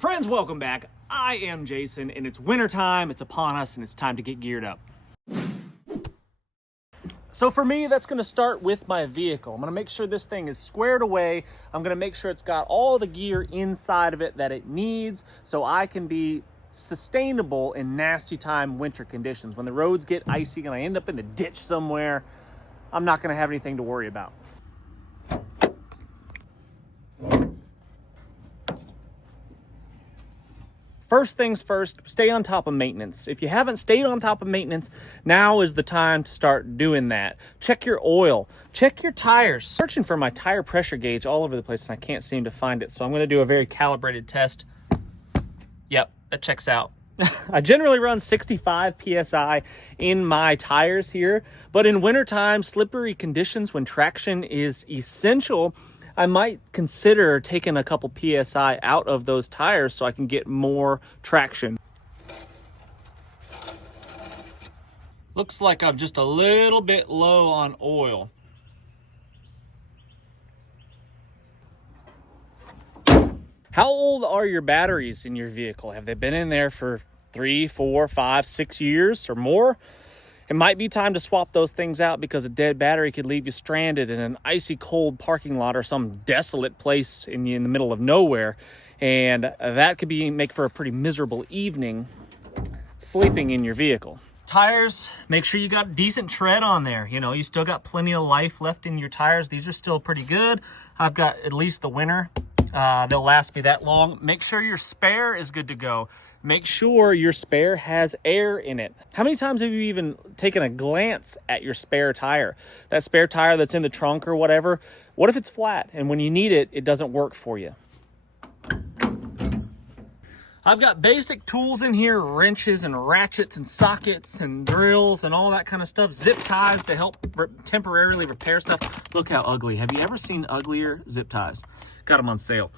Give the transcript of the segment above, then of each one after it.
Friends, welcome back. I am Jason, and it's winter time, it's upon us, and it's time to get geared up. So for me, that's gonna start with my vehicle. I'm gonna make sure this thing is squared away. I'm gonna make sure it's got all the gear inside of it that it needs so I can be sustainable in nasty time winter conditions. When the roads get icy and I end up in the ditch somewhere, I'm not gonna have anything to worry about. First things first, stay on top of maintenance. If you haven't stayed on top of maintenance, now is the time to start doing that. Check your oil, check your tires. Searching for my tire pressure gauge all over the place and I can't seem to find it. So I'm gonna do a very calibrated test. Yep, that checks out. I generally run 65 PSI in my tires here, but in wintertime, slippery conditions when traction is essential, I might consider taking a couple PSI out of those tires so I can get more traction. Looks like I'm just a little bit low on oil. How old are your batteries in your vehicle? Have they been in there for 3, 4, 5, 6 years or more? It might be time to swap those things out because a dead battery could leave you stranded in an icy cold parking lot or some desolate place in the middle of nowhere. And that could make for a pretty miserable evening sleeping in your vehicle. Tires, make sure you got decent tread on there. You know, you still got plenty of life left in your tires. These are still pretty good. I've got at least the winter. They'll last me that long. Make sure your spare is good to go. Make sure your spare has air in it. How many times have you even taken a glance at your spare tire? That spare tire that's in the trunk or whatever, what if it's flat and when you need it, it doesn't work for you? I've got basic tools in here, wrenches and ratchets and sockets and drills and all that kind of stuff. Zip ties to help temporarily repair stuff. Look how ugly. Have you ever seen uglier zip ties? Got them on sale.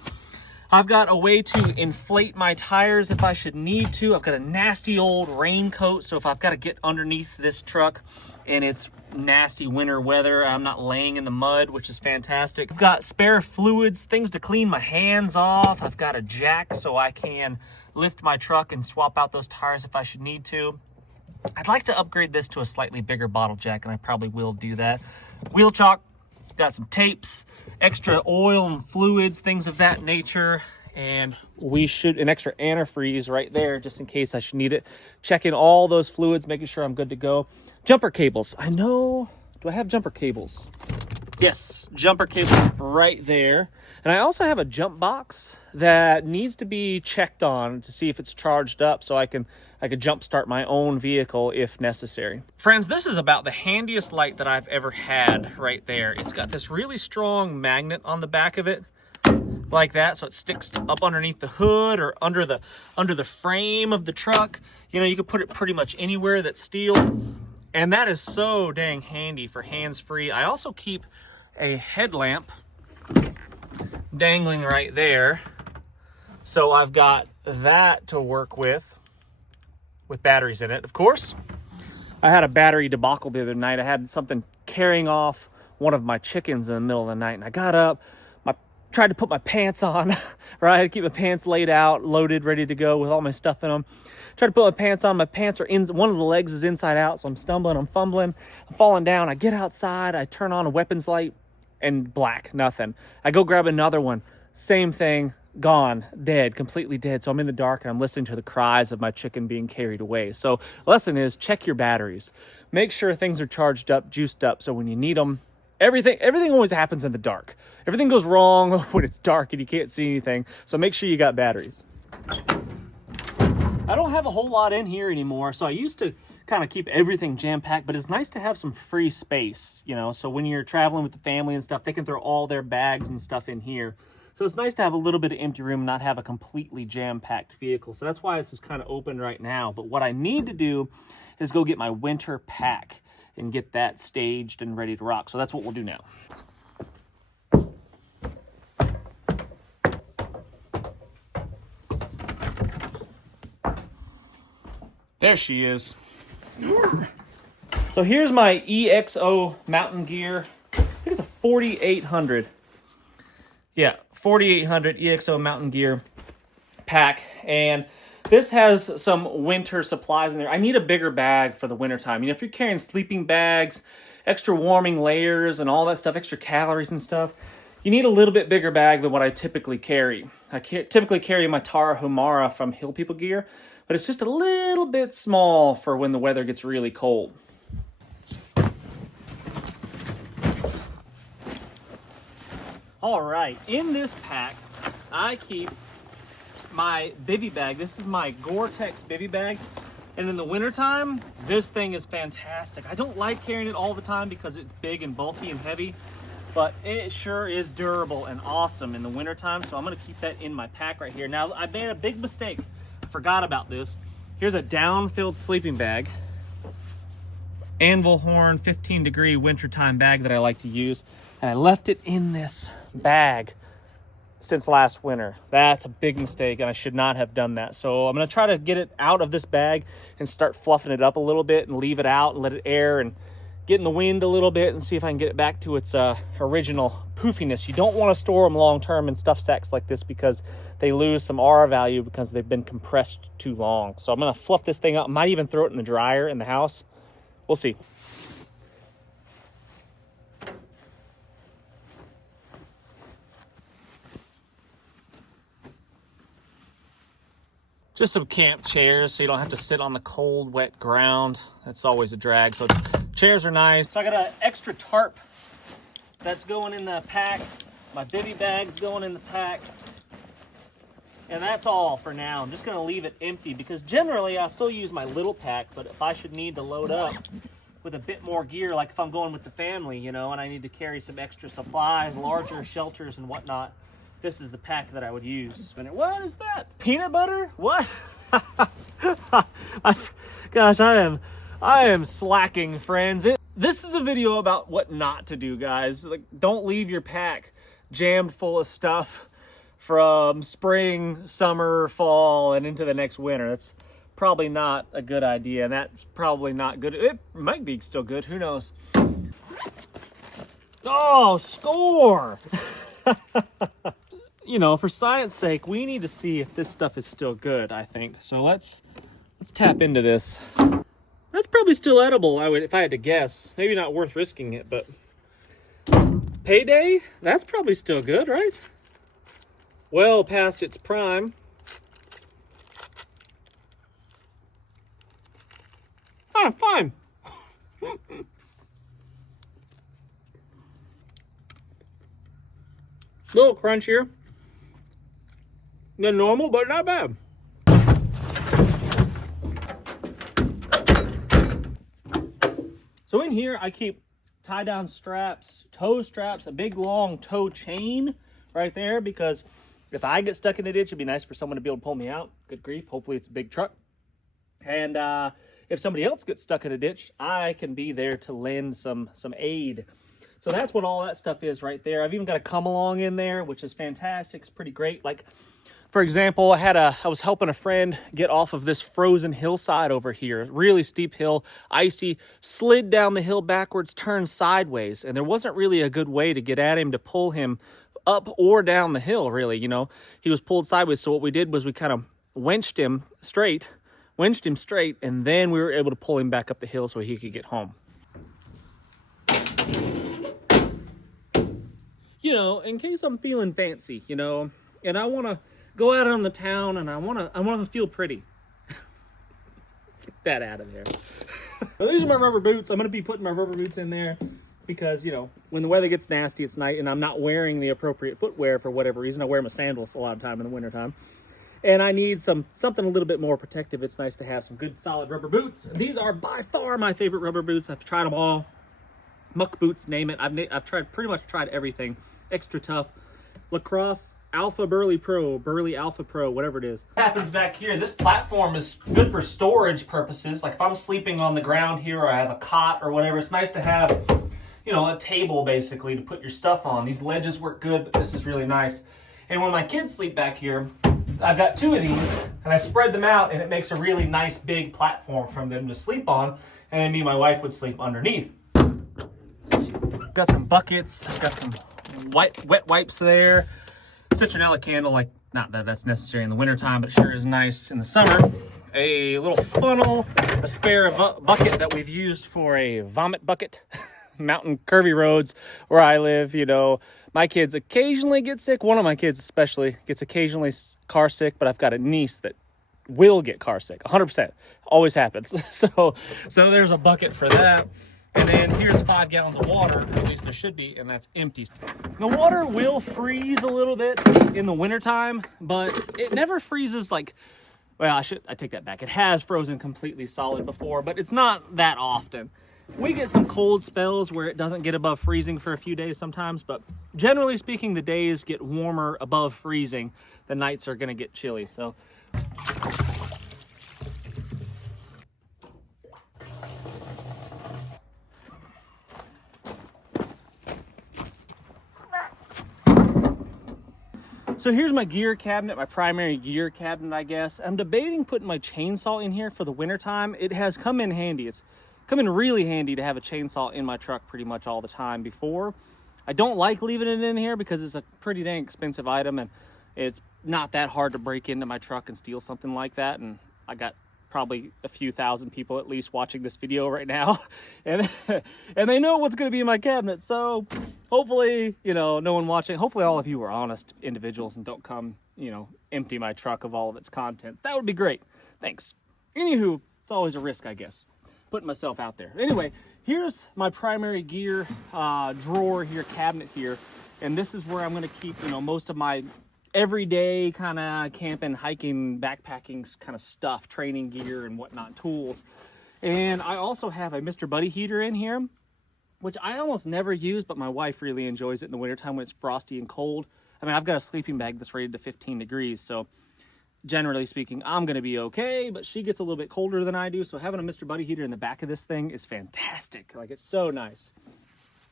I've got a way to inflate my tires if I should need to. I've got a nasty old raincoat, so if I've got to get underneath this truck and it's nasty winter weather, I'm not laying in the mud, which is fantastic. I've got spare fluids, things to clean my hands off. I've got a jack so I can lift my truck and swap out those tires if I should need to. I'd like to upgrade this to a slightly bigger bottle jack, and I probably will do that. Wheel chalk. Got some tapes, extra oil and fluids, things of that nature, and an extra antifreeze right there just in case I should need it. Checking all those fluids, making sure I'm good to go. Jumper cables. Do I have jumper cables? Yes, jumper cables right there. And I also have a jump box that needs to be checked on to see if it's charged up so I could jump start my own vehicle if necessary. Friends, this is about the handiest light that I've ever had right there. It's got this really strong magnet on the back of it like that, so it sticks up underneath the hood or under the frame of the truck. You know, you can put it pretty much anywhere that's steel, and that is so dang handy for hands-free. I also keep a headlamp dangling right there, so I've got that to work with batteries in it. Of course, I had a battery debacle the other night. I had something carrying off one of my chickens in the middle of the night, and I got up, tried to put my pants on, right? I had to keep my pants laid out, loaded, ready to go with all my stuff in them. Tried to put my pants on. My pants are in, one of the legs is inside out, so I'm stumbling, I'm fumbling, I'm falling down. I get outside, I turn on a weapons light, and black, nothing. I go grab another one, same thing, gone, dead, completely dead. So I'm in the dark and I'm listening to the cries of my chicken being carried away. So lesson is, check your batteries. Make sure things are charged up, juiced up, so when you need them, everything always happens in the dark. Everything goes wrong when it's dark and you can't see anything. So make sure you got batteries. I don't have a whole lot in here anymore. So I used to kind of keep everything jam-packed, but it's nice to have some free space, you know, so when you're traveling with the family and stuff, they can throw all their bags and stuff in here. So it's nice to have a little bit of empty room and not have a completely jam-packed vehicle. So that's why this is kind of open right now. But what I need to do is go get my winter pack and get that staged and ready to rock. So that's what we'll do now. There she is. So here's my EXO mountain gear. I think it's a 4800. Yeah, 4800 EXO mountain gear pack, and this has some winter supplies in there. I need a bigger bag for the winter time. You know, if you're carrying sleeping bags, extra warming layers and all that stuff, extra calories and stuff, you need a little bit bigger bag than what I typically carry. I typically carry my Tara Humara from Hill People Gear, but it's just a little bit small for when the weather gets really cold. All right, in this pack, I keep my bivy bag. This is my Gore-Tex bivy bag. And in the wintertime, this thing is fantastic. I don't like carrying it all the time because it's big and bulky and heavy, but it sure is durable and awesome in the wintertime. So I'm gonna keep that in my pack right here. Now, I made a big mistake. I forgot about this. Here's a down-filled sleeping bag. Anvil Horn 15-degree wintertime bag that I like to use. And I left it in this bag since last winter. That's a big mistake, and I should not have done that. So I'm gonna try to get it out of this bag and start fluffing it up a little bit and leave it out and let it air and get in the wind a little bit and see if I can get it back to its original poofiness. You don't want to store them long term in stuff sacks like this because they lose some R value because they've been compressed too long. So I'm gonna fluff this thing up. Might even throw it in the dryer in the house. We'll see. Just some camp chairs so you don't have to sit on the cold, wet ground. That's always a drag. So chairs are nice. So I got an extra tarp that's going in the pack. My bivy bag's going in the pack. And that's all for now. I'm just gonna leave it empty because generally I still use my little pack, but if I should need to load up with a bit more gear, like if I'm going with the family, you know, and I need to carry some extra supplies, larger shelters and whatnot, this is the pack that I would use. What is that? Peanut butter? What? Gosh, I am slacking, friends. This is a video about what not to do, guys. Like, don't leave your pack jammed full of stuff from spring, summer, fall, and into the next winter. That's probably not a good idea, and that's probably not good. It might be still good, who knows? Oh, score! You know, for science sake, we need to see if this stuff is still good, I think. So let's tap into this. That's probably still edible, if I had to guess. Maybe not worth risking it, but Payday, that's probably still good, right? Well past its prime. Ah, fine. A little crunchier than normal, but not bad. So in here, I keep tie-down straps, toe straps, a big long toe chain right there, because if I get stuck in a ditch, it'd be nice for someone to be able to pull me out. Good grief. Hopefully it's a big truck. And if somebody else gets stuck in a ditch, I can be there to lend some aid. So that's what all that stuff is right there. I've even got a come along in there, which is fantastic. It's pretty great. Like, for example, I was helping a friend get off of this frozen hillside over here. Really steep hill, icy, slid down the hill backwards, turned sideways. And there wasn't really a good way to get at him to pull him up or down the hill, really, you know. He was pulled sideways. So what we did was we kind of winched him straight, and then we were able to pull him back up the hill so he could get home. You know, in case I'm feeling fancy, you know, and I want to go out on the town and I want to feel pretty. Get that out of there. Well, these are my rubber boots. I'm going to be putting my rubber boots in there because, you know, when the weather gets nasty, it's night and I'm not wearing the appropriate footwear for whatever reason. I wear my sandals a lot of time in the wintertime. And I need something a little bit more protective. It's nice to have some good solid rubber boots. These are by far my favorite rubber boots. I've tried them all. Muck boots, name it. I've pretty much tried everything. Extra tough. Lacrosse Alpha Burley Pro, Burley Alpha Pro, whatever it is. What happens back here, this platform is good for storage purposes. Like if I'm sleeping on the ground here or I have a cot or whatever, it's nice to have, you know, a table basically to put your stuff on. These ledges work good, but this is really nice. And when my kids sleep back here, I've got two of these and I spread them out and it makes a really nice big platform for them to sleep on. And then me and my wife would sleep underneath. Got some buckets, I've got some wet wipes there. Citronella candle, like Not that that's necessary in the wintertime, but it sure is nice in the summer. A little funnel, a spare bucket that we've used for a vomit bucket. Mountain curvy roads where I live, you know, my kids occasionally get sick. One of my kids especially gets occasionally car sick, but I've got a niece that will get car sick 100%. Always happens. So there's a bucket for that. And then here's 5 gallons of water, at least there should be, and that's empty. The water will freeze a little bit in the wintertime, but it never freezes like, well, I take that back. It has frozen completely solid before, but it's not that often. We get some cold spells where it doesn't get above freezing for a few days sometimes, but generally speaking, the days get warmer above freezing. The nights are gonna get chilly, so. So here's my gear cabinet, my primary gear cabinet, I guess. I'm debating putting my chainsaw in here for the winter time. It has come in handy. It's come in really handy to have a chainsaw in my truck pretty much all the time before. I don't like leaving it in here because it's a pretty dang expensive item and it's not that hard to break into my truck and steal something like that. And I got probably a few thousand people at least watching this video right now, and they know what's going to be in my cabinet. So hopefully, you know, no one watching, hopefully all of you are honest individuals and don't come, you know, empty my truck of all of its contents. That would be great. Thanks. Anywho, it's always a risk, I guess, putting myself out there. Anyway, here's my primary gear drawer here, cabinet here, and this is where I'm going to keep, you know, most of my everyday kind of camping, hiking, backpacking kind of stuff, training gear and whatnot, tools. And I also have a Mr. Buddy heater in here, which I almost never use, but my wife really enjoys it in the wintertime when it's frosty and cold. I mean, I've got a sleeping bag that's rated to 15 degrees, so generally speaking, I'm going to be okay, but she gets a little bit colder than I do, so having a Mr. Buddy heater in the back of this thing is fantastic. Like, it's so nice.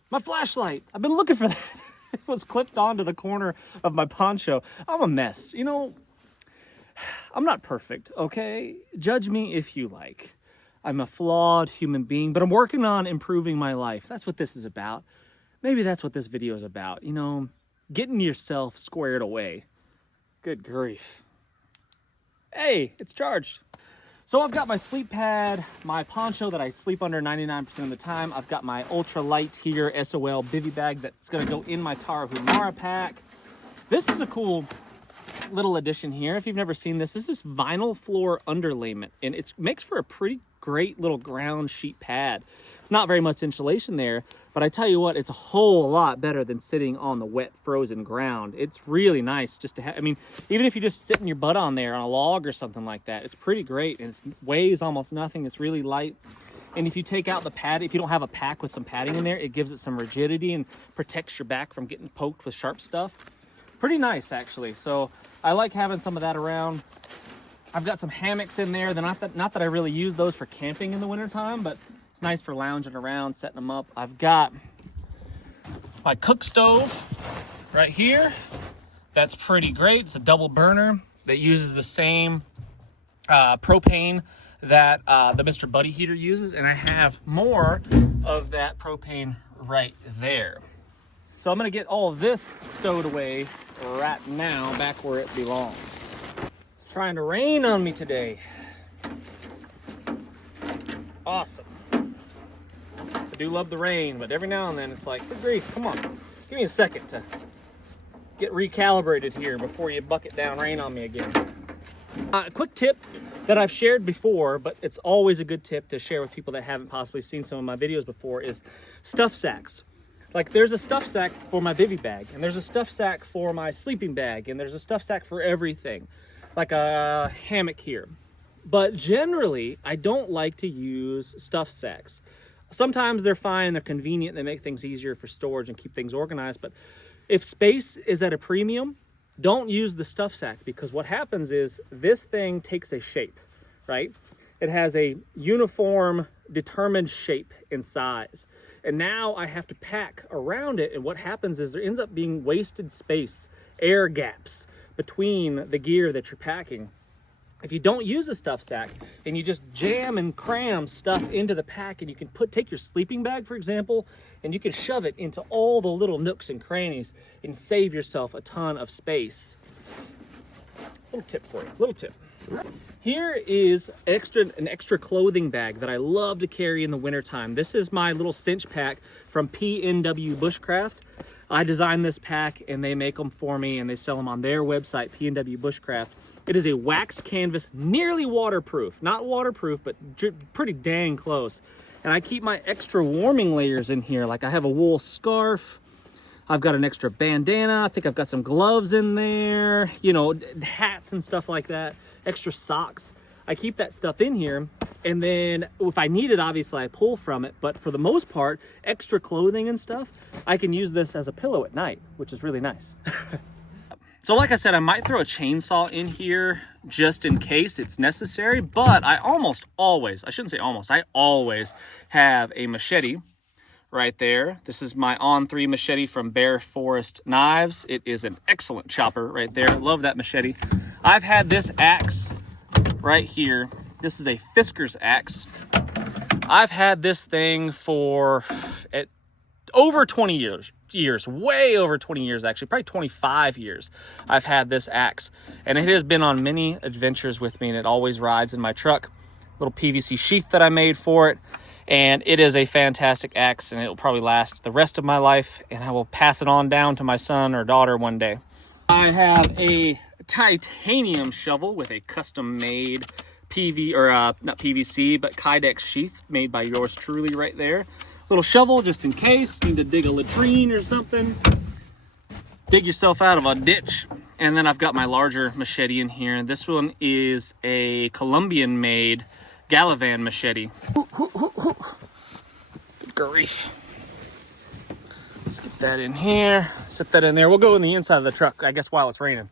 My flashlight, I've been looking for that. It was clipped onto the corner of my poncho. I'm a mess. You know, I'm not perfect, okay? Judge me if you like. I'm a flawed human being, but I'm working on improving my life. That's what this is about. Maybe that's what this video is about. You know, getting yourself squared away. Good grief. Hey, it's charged. So I've got my sleep pad, my poncho that I sleep under 99% of the time. I've got my ultra light here SOL bivy bag that's gonna go in my Tara Humara pack. This is a cool little addition here. If you've never seen this, this is vinyl floor underlayment, and it makes for a pretty great little ground sheet pad. It's not very much insulation there, but I tell you what, it's a whole lot better than sitting on the wet, frozen ground. It's really nice just to have, I mean, even if you're just sitting your butt on there on a log or something like that, it's pretty great, and it weighs almost nothing. It's really light. And if you take out the pad, if you don't have a pack with some padding in there, it gives it some rigidity and protects your back from getting poked with sharp stuff. Pretty nice, actually. So I like having some of that around. I've got some hammocks in there. Not that I really use those for camping in the wintertime, but it's nice for lounging around, setting them up. I've got my cook stove right here. That's pretty great. It's a double burner that uses the same propane that the Mr. Buddy heater uses, and I have more of that propane right there. So I'm gonna get all of this stowed away right now back where it belongs. It's trying to rain on me today. Awesome. I do love the rain, but every now and then it's like, good grief, come on. Give me a second to get recalibrated here before you bucket down rain on me again. A quick tip that I've shared before, but it's always a good tip to share with people that haven't possibly seen some of my videos before, is stuff sacks. Like, there's a stuff sack for my bivy bag, and there's a stuff sack for my sleeping bag, and there's a stuff sack for everything, like a hammock here. But generally, I don't like to use stuff sacks. Sometimes they're fine, they're convenient, they make things easier for storage and keep things organized, but if space is at a premium, don't use the stuff sack, because what happens is this thing takes a shape, right? It has a uniform, determined shape and size. And now I have to pack around it, and what happens is there ends up being wasted space, air gaps between the gear that you're packing. If you don't use a stuff sack and you just jam and cram stuff into the pack, and you can take your sleeping bag, for example, and you can shove it into all the little nooks and crannies and save yourself a ton of space. little tip for you, little tip. Here is an extra clothing bag that I love to carry in the wintertime. This is my little cinch pack from PNW Bushcraft. I designed this pack and they make them for me and they sell them on their website, PNW Bushcraft. It is a waxed canvas, nearly waterproof. Not waterproof, but pretty dang close. And I keep my extra warming layers in here. Like I have a wool scarf. I've got an extra bandana. I think I've got some gloves in there, you know, hats and stuff like that, extra socks. I keep that stuff in here. And then if I need it, obviously I pull from it. But for the most part, extra clothing and stuff, I can use this as a pillow at night, which is really nice. So like I said, I might throw a chainsaw in here just in case it's necessary. But I almost always, I shouldn't say almost, I always have a machete right there. This is my On3 machete from Bear Forest Knives. It is an excellent chopper right there. Love that machete. I've had this axe right here. This is a Fisker's axe. I've had this thing for over 20 years, way over 20 years actually, probably 25 years I've had this axe. And it has been on many adventures with me and it always rides in my truck. Little PVC sheath that I made for it. And it is a fantastic axe and it will probably last the rest of my life and I will pass it on down to my son or daughter one day. I have a titanium shovel with a custom made not PVC, but Kydex sheath made by yours truly right there. Little shovel just in case, need to dig a latrine or something. Dig yourself out of a ditch. And then I've got my larger machete in here. This one is a Colombian made Galavan machete. Good grief. Let's get that in here. Set that in there. We'll go in the inside of the truck, I guess, while it's raining.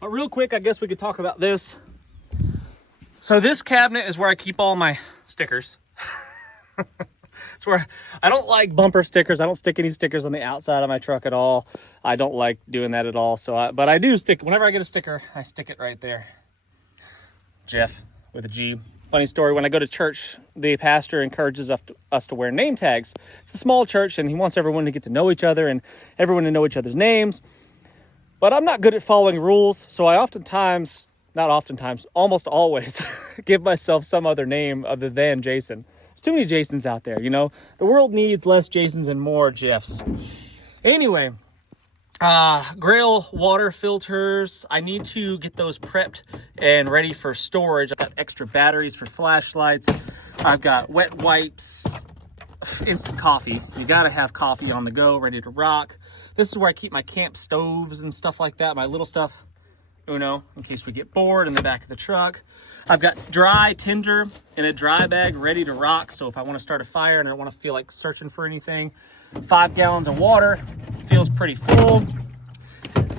But real quick, I guess we could talk about this. So this cabinet is where I keep all my stickers. It's where I don't like bumper stickers. I don't stick any stickers on the outside of my truck at all. I don't like doing that at all. But I do stick, whenever I get a sticker, I stick it right there. Jeff with a G. Funny story, when I go to church, the pastor encourages us to wear name tags. It's a small church and he wants everyone to get to know each other and everyone to know each other's names. But I'm not good at following rules, so I almost always give myself some other name other than Jason. There's too many Jasons out there, you know? The world needs less Jasons and more Jeffs. Anyway, Grail water filters. I need to get those prepped and ready for storage. I've got extra batteries for flashlights. I've got wet wipes, instant coffee. You gotta have coffee on the go, ready to rock. This is where I keep my camp stoves and stuff like that, my little stuff, in case we get bored in the back of the truck. I've got dry tinder in a dry bag ready to rock. So if I want to start a fire and I don't want to feel like searching for anything, 5 gallons of water, feels pretty full.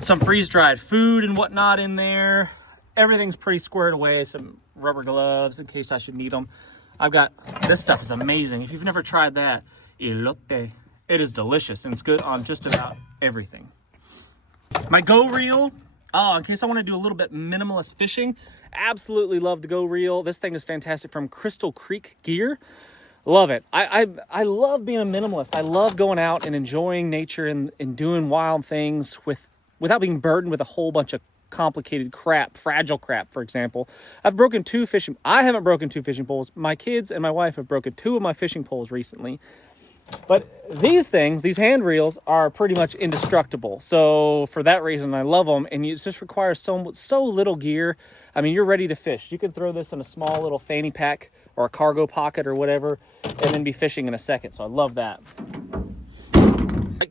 Some freeze-dried food and whatnot in there. Everything's pretty squared away. Some rubber gloves in case I should need them. I've got, this stuff is amazing. If you've never tried that, elote. It is delicious and it's good on just about everything. My Go Reel. In case I want to do a little bit minimalist fishing, absolutely love the Go Reel. This thing is fantastic from Crystal Creek Gear. Love it. I love being a minimalist. I love going out and enjoying nature and doing wild things without being burdened with a whole bunch of complicated crap, fragile crap, for example. I haven't broken 2 fishing poles. My kids and my wife have broken 2 of my fishing poles recently. But these things, these hand reels, are pretty much indestructible. So for that reason, I love them. And it just requires so little gear. I mean, you're ready to fish. You can throw this in a small little fanny pack or a cargo pocket or whatever, and then be fishing in a second. So I love that.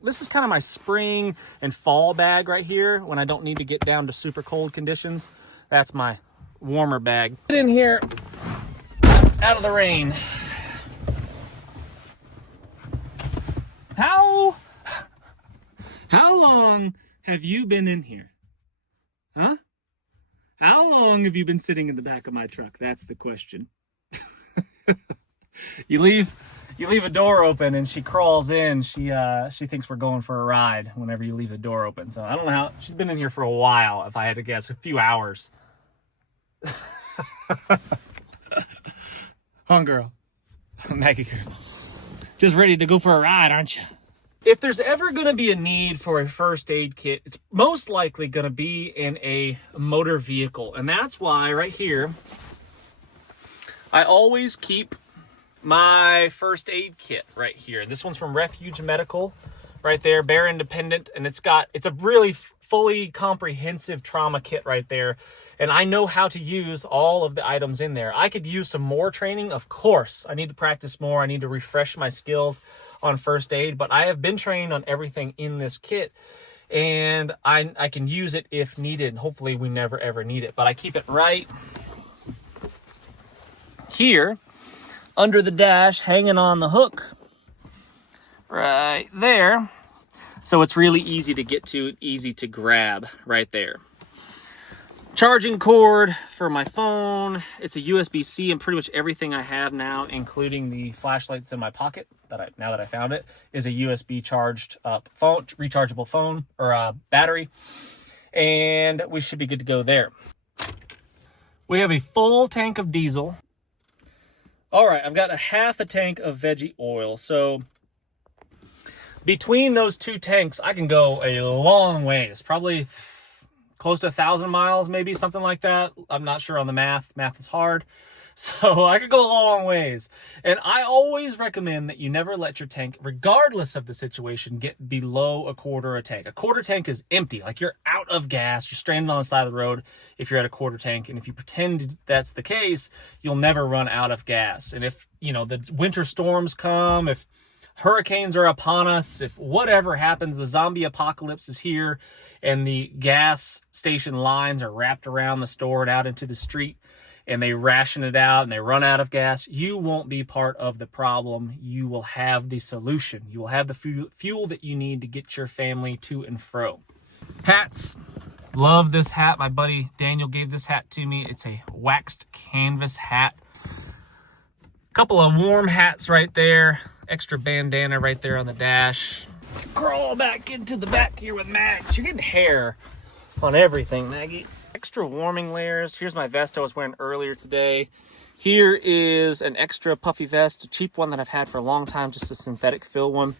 This is kind of my spring and fall bag right here when I don't need to get down to super cold conditions. That's my warmer bag. Get in here, out of the rain. How long have you been in here? Huh? How long have you been sitting in the back of my truck? That's the question. You leave a door open and she crawls in. She thinks we're going for a ride whenever you leave the door open. So I don't know how, she's been in here for a while, if I had to guess, a few hours. Huh, girl? Maggie girl. Just ready to go for a ride, aren't you? If there's ever going to be a need for a first aid kit, it's most likely going to be in a motor vehicle. And that's why right here, I always keep my first aid kit right here. This one's from Refuge Medical right there, Bear Independent. And it's a really fully comprehensive trauma kit right there. And I know how to use all of the items in there. I could use some more training, of course. I need to practice more. I need to refresh my skills on first aid, but I have been trained on everything in this kit, and I can use it if needed. Hopefully we never ever need it, but I keep it right here under the dash, hanging on the hook right there. So it's really easy to get to, easy to grab right there. Charging cord for my phone. It's a USB-C, and pretty much everything I have now, including the flashlights in my pocket, now that I found it, is a USB charged up phone, rechargeable phone or battery. And we should be good to go there. We have a full tank of diesel. All right, I've got a half a tank of veggie oil. So between those two tanks, I can go a long ways, probably close to 1,000 miles, maybe something like that. I'm not sure on the math. Math is hard. So I could go a long ways. And I always recommend that you never let your tank, regardless of the situation, get below a quarter a tank. A quarter tank is empty. Like you're out of gas. You're stranded on the side of the road if you're at a quarter tank. And if you pretend that's the case, you'll never run out of gas. And if, the winter storms come, if hurricanes are upon us, if whatever happens, the zombie apocalypse is here, and the gas station lines are wrapped around the store and out into the street, and they ration it out and they run out of gas, you won't be part of the problem. You will have the solution. You will have the fuel that you need to get your family to and fro. Hats. Love this hat. My buddy Daniel gave this hat to me. It's a waxed canvas hat. Couple of warm hats right there. Extra bandana right there on the dash. Crawl back into the back here with Max. You're getting hair on everything, Maggie. Extra warming layers. Here's my vest I was wearing earlier today. Here is an extra puffy vest, a cheap one that I've had for a long time, just a synthetic fill one.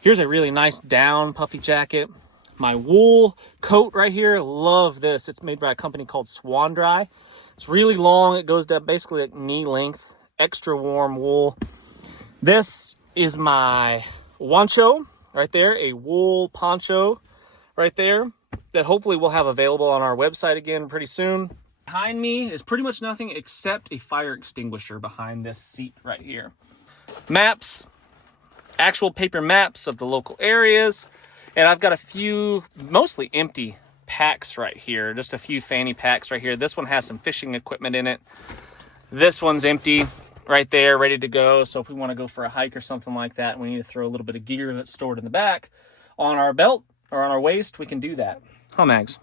Here's a really nice down puffy jacket. My wool coat right here, love this. It's made by a company called Swan Dry. It's really long. It goes down basically like knee length. Extra warm wool. This is my wancho right there, a wool poncho right there that hopefully we'll have available on our website again pretty soon. Behind me is pretty much nothing except a fire extinguisher behind this seat right here. Maps, actual paper maps of the local areas, and I've got a few mostly empty packs right here, just a few fanny packs right here. This one has some fishing equipment in it. This one's empty right there, ready to go. So if we want to go for a hike or something like that, we need to throw a little bit of gear that's stored in the back on our belt or on our waist, we can do that. Huh, Mags?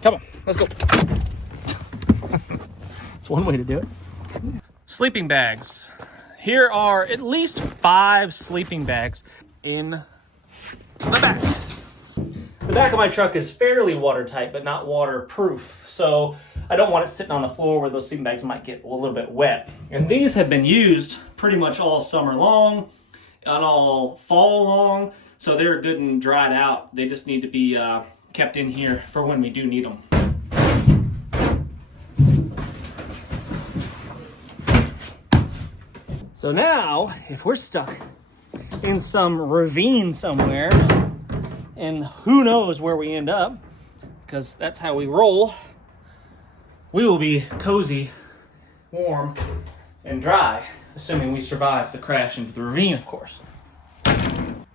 Come on, let's go. That's one way to do it. Sleeping bags. Here are at least 5 sleeping bags in the back. The back of my truck is fairly watertight, but not waterproof. So I don't want it sitting on the floor where those sleeping bags might get a little bit wet. And these have been used pretty much all summer long and all fall long. So they're good and dried out. They just need to be kept in here for when we do need them. So now, if we're stuck in some ravine somewhere, and who knows where we end up, because that's how we roll, we will be cozy, warm, and dry, assuming we survive the crash into the ravine, of course.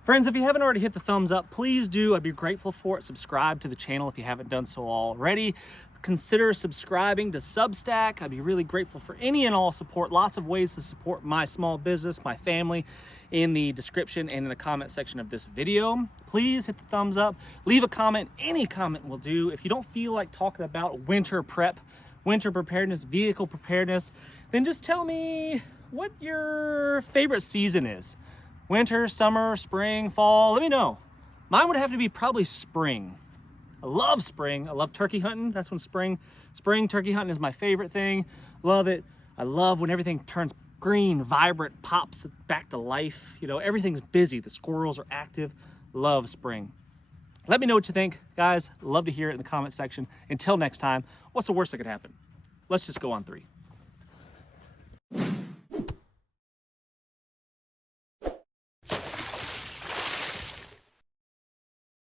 Friends, if you haven't already hit the thumbs up, please do. I'd be grateful for it. Subscribe to the channel if you haven't done so already. Consider subscribing to Substack. I'd be really grateful for any and all support. Lots of ways to support my small business, my family, in the description and in the comment section of this video. Please hit the thumbs up. Leave a comment. Any comment will do. If you don't feel like talking about winter prep, winter preparedness, vehicle preparedness, then just tell me what your favorite season is. Winter, summer, spring, fall, let me know. Mine would have to be probably spring. I love spring. I love turkey hunting. That's when spring turkey hunting is my favorite thing. Love it. I love when everything turns green, vibrant, pops back to life. You know, everything's busy. The squirrels are active. Love spring. Let me know what you think, guys. Love to hear it in the comment section. Until next time, what's the worst that could happen? Let's just go on 3.